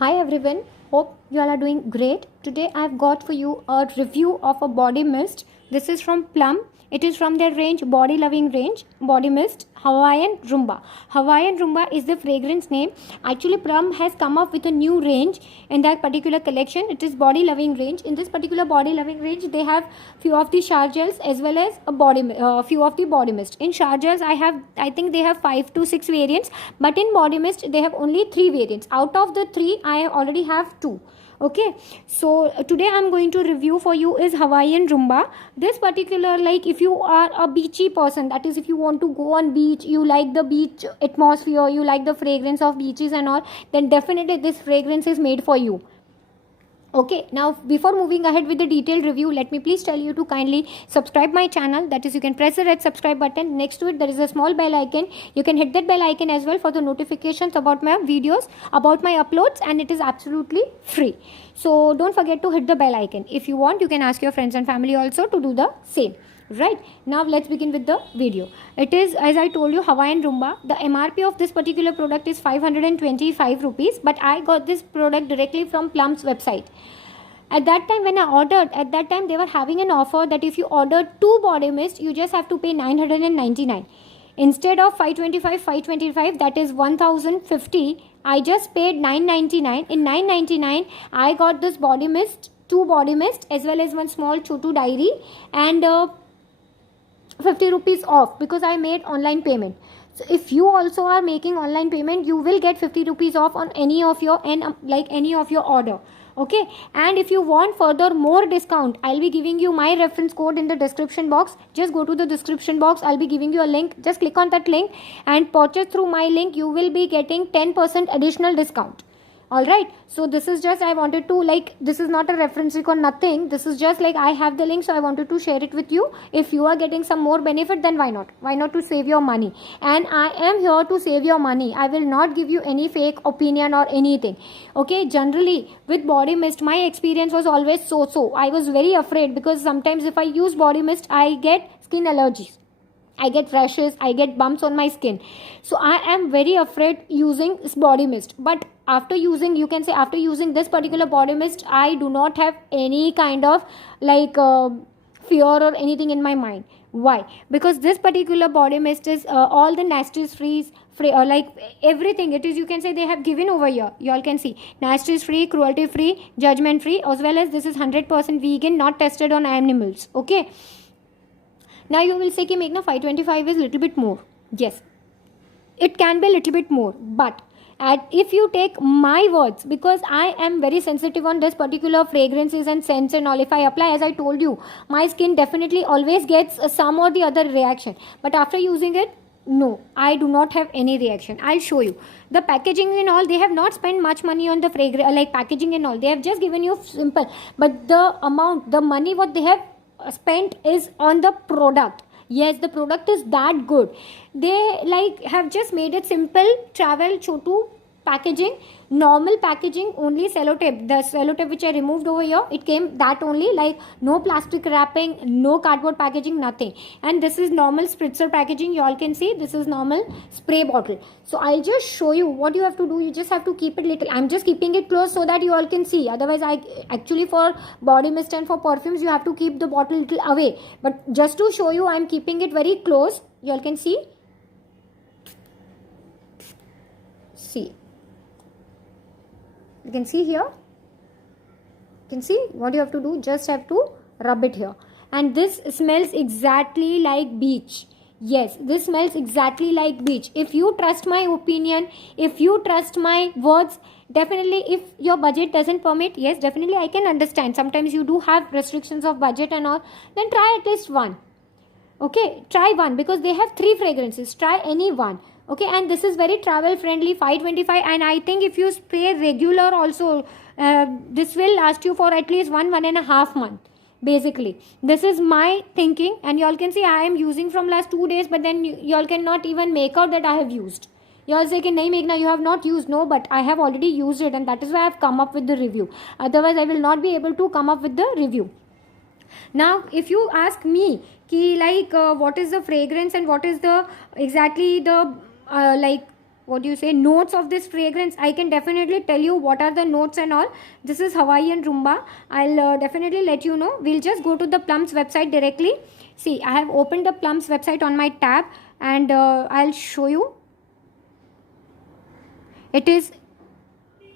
Hi everyone, hope you all are doing great. Today I've got for you a review of a body mist. This is from Plum. It is from their range Body Loving range, Body Mist Hawaiian Rumba. Hawaiian Rumba is the fragrance name. Actually Plum has come up with a new range in that particular collection. It is Body Loving range. In this particular Body Loving range they have few of the shower gels as well as few of the body mist. In shower gels I think they have 5 to 6 variants, but in body mist they have only 3 variants. Out of the 3 I already have 2. Okay, so today I'm going to review for you is Hawaiian Rumba. This particular, like if you are a beachy person, that is if you want to go on beach, you like the beach atmosphere, you like the fragrance of beaches and all, then definitely this fragrance is made for you. Okay, now before moving ahead with the detailed review, let me please tell you to kindly subscribe my channel. That is, you can press the red subscribe button. Next to it there is a small bell icon. You can hit that bell icon as well for the notifications about my videos, about my uploads, and it is absolutely free. So don't forget to hit the bell icon. If you want, you can ask your friends and family also to do the same. Right, now let's begin with the video. It is, as I told you, Hawaiian Rumba. The MRP of this particular product is 525 rupees, but I got this product directly from Plum's website. At that time when I ordered, at that time they were having an offer that if you order 2 body mist, you just have to pay 999. Instead of 525, that is 1050, I just paid 999. In 999 I got this body mist, 2 body mist as well as one small chotu diary, and 50 rupees off because I made online payment. So if you also are making online payment, you will get 50 rupees off on any of your any of your order. Okay, and if you want further more discount, I'll be giving you my reference code in the description box. Just go to the description box, I'll be giving you a link. Just click on that link and purchase through my link. You will be getting 10% additional discount. Alright, so this is just, I wanted to, like, this is not a reference link or nothing. This is just like I have the link, so I wanted to share it with you. If you are getting some more benefit, then why not? Why not to save your money? And I am here to save your money. I will not give you any fake opinion or anything. Okay, generally with body mist, my experience was always so. I was very afraid because sometimes if I use body mist, I get skin allergies. I get rashes, I get bumps on my skin. So I am very afraid using body mist. But after using, you can say after using this particular body mist, I do not have any kind of fear or anything in my mind. Why? Because this particular body mist is all the nasties free, like everything. It is, you can say they have given over here. You all can see nasties free, cruelty free, judgment free, as well as this is 100% vegan, not tested on animals. Okay. Now you will say कि make na 525 is little bit more. Yes, it can be a little bit more, but if you take my words, because I am very sensitive on this particular fragrances and scents and all, if I apply, as I told you, my skin definitely always gets some or the other reaction. But after using it, no, I do not have any reaction. I'll show you the packaging and all. They have not spent much money on the fragrance, like packaging and all. They have just given you simple, but the amount, the money what they have spent is on the product. Yes, the product is that good. They like have just made it simple travel chotu packaging, normal packaging, only sellotape. The sellotape which I removed over here, it came that only, like no plastic wrapping, no cardboard packaging, nothing. And this is normal spritzer packaging. You all can see this is normal spray bottle. So I'll just show you what you have to do. You just have to keep it little. I'm just keeping it close so that you all can see. Otherwise, I actually for body mist and for perfumes you have to keep the bottle little away. But just to show you, I'm keeping it very close. You all can see. See. You can see here. You can see what you have to do. Just have to rub it here. And this smells exactly like beach. Yes, this smells exactly like beach. If you trust my opinion, if you trust my words, definitely if your budget doesn't permit, yes, definitely I can understand. Sometimes you do have restrictions of budget and all. Then try at least one. Okay, try one because they have 3 fragrances. Try any one. Okay, and this is very travel friendly, 525, and I think if you spray regular also, this will last you for at least 1.5 months. Basically, this is my thinking, and you all can see I am using from last 2 days, but then you all cannot even make out that I have used. You all say, nahi Meghna, you have not used. No, but I have already used it, and that is why I have come up with the review. Otherwise, I will not be able to come up with the review. Now if you ask me ki what is the fragrance and what is the exactly the what do you say, notes of this fragrance, I can definitely tell you what are the notes and all. This is Hawaiian Rumba. I'll definitely let you know. We'll just go to the Plum's website directly. See, I have opened the Plum's website on my tab, and I'll show you. It is,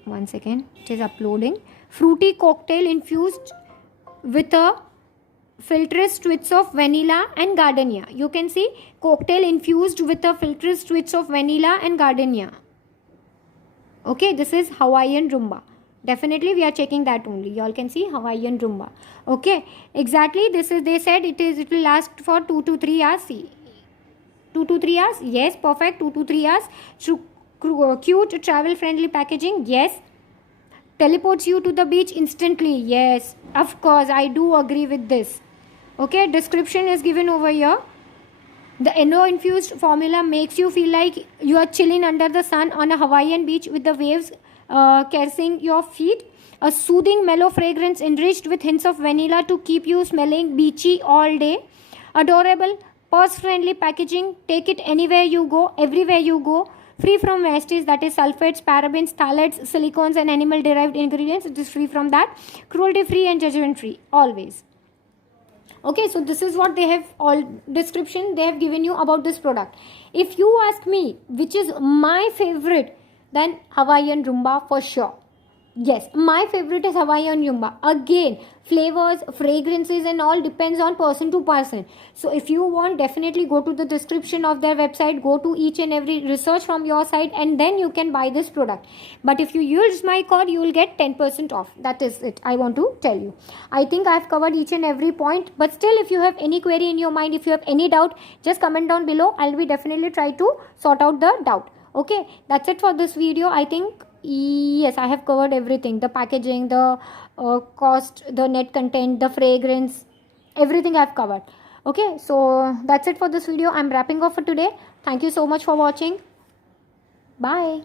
one second, it is uploading. Fruity cocktail infused with a filtrous twists of vanilla and gardenia. You can see cocktail infused with a filtrous twists of vanilla and gardenia. Okay, this is Hawaiian Rumba. Definitely we are checking that only. You all can see Hawaiian Rumba. Okay, exactly. This is, they said it will last for 2 to 3 hours. See, 2 to 3 hours. Yes, perfect. 2 to 3 hours. Cute travel friendly packaging. Yes. Teleports you to the beach instantly. Yes, of course, I do agree with this. Okay, description is given over here. The Eno infused formula makes you feel like you are chilling under the sun on a Hawaiian beach with the waves caressing your feet. A soothing mellow fragrance enriched with hints of vanilla to keep you smelling beachy all day. Adorable, purse-friendly packaging. Take it anywhere you go, everywhere you go. Free from wastage, that is sulfates, parabens, phthalates, silicones and animal-derived ingredients. It is free from that. Cruelty-free and judgment-free, always. Okay, so this is what they have, all description they have given you about this product. If you ask me which is my favorite, then Hawaiian Rumba for sure. Yes, my favorite is Hawaiian Rumba. Again, flavors, fragrances and all depends on person to person. So if you want, definitely go to the description of their website, go to each and every research from your side, and then you can buy this product. But if you use my code, you will get 10% off. That is it, I want to tell you. I think I have covered each and every point, but still if you have any query in your mind, if you have any doubt, just comment down below. I'll be definitely try to sort out the doubt. Okay, that's it for this video. I think, yes, I have covered everything. The packaging, the cost, the net content, the fragrance, everything I have covered. Okay, so that's it for this video. I'm wrapping up for today. Thank you so much for watching. Bye.